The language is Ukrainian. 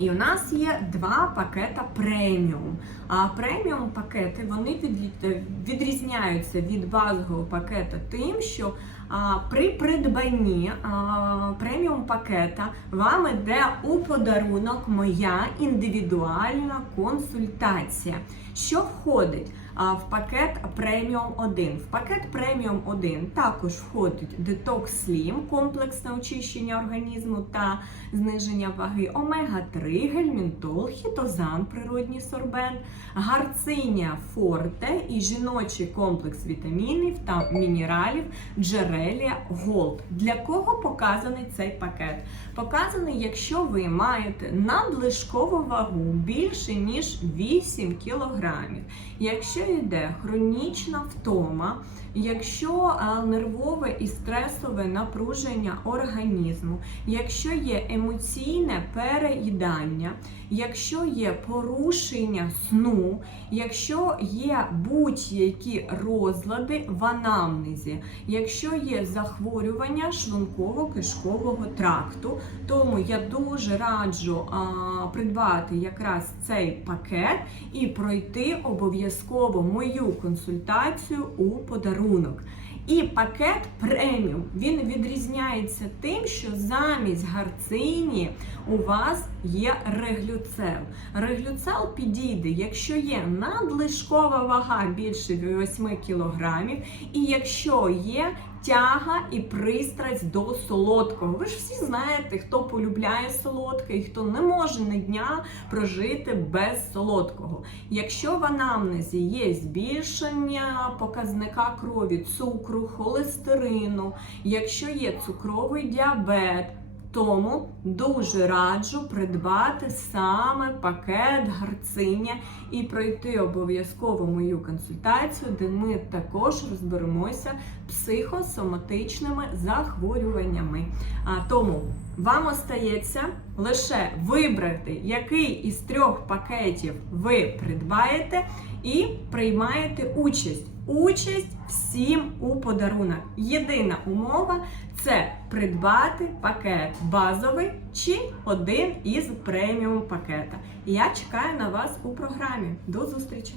І у нас є два пакета преміум. А преміум пакети вони відрізняються від базового пакета тим, що а, при придбанні преміум пакета вам іде у подарунок моя індивідуальна консультація. Що входить в пакет преміум 1? В пакет преміум 1 також входить Detox Slim, комплексне очищення організму та зниження ваги, омега-3, гельмінтол, хітозан, природній сорбент, гарциня форте і жіночий комплекс вітамінів та мінералів Джерелія Голд. Для кого показаний цей пакет? Показаний, якщо ви маєте надлишкову вагу більше ніж 8 кілограмів, якщо йде хронічна втома, якщо е, нервове і стресове напруження організму, якщо є емоційне переїдання, якщо є порушення сну, якщо є будь-які розлади в анамнезі, якщо є захворювання шлунково-кишкового тракту, тому я дуже раджу а, придбати якраз цей пакет і пройти обов'язково мою консультацію у подарунок. І пакет преміум він відрізняється тим, що замість гарцині у вас є реглюцел. Реглюцел підійде, якщо є надлишкова вага більше 8 кг, і якщо є тяга і пристрасть до солодкого. Ви ж всі знаєте, хто полюбляє солодке і хто не може на дня прожити без солодкого. Якщо в анамнезі є збільшення показника крові, цукру, холестерину, якщо є цукровий діабет, тому дуже раджу придбати саме пакет гарциня і пройти обов'язково мою консультацію, де ми також розберемося психосоматичними захворюваннями. А тому вам остається лише вибрати, який із трьох пакетів ви придбаєте, і приймаєте участь. Участь всім у подарунок. Єдина умова це придбати пакет базовий чи один із преміум пакета. Я чекаю на вас у програмі. До зустрічі!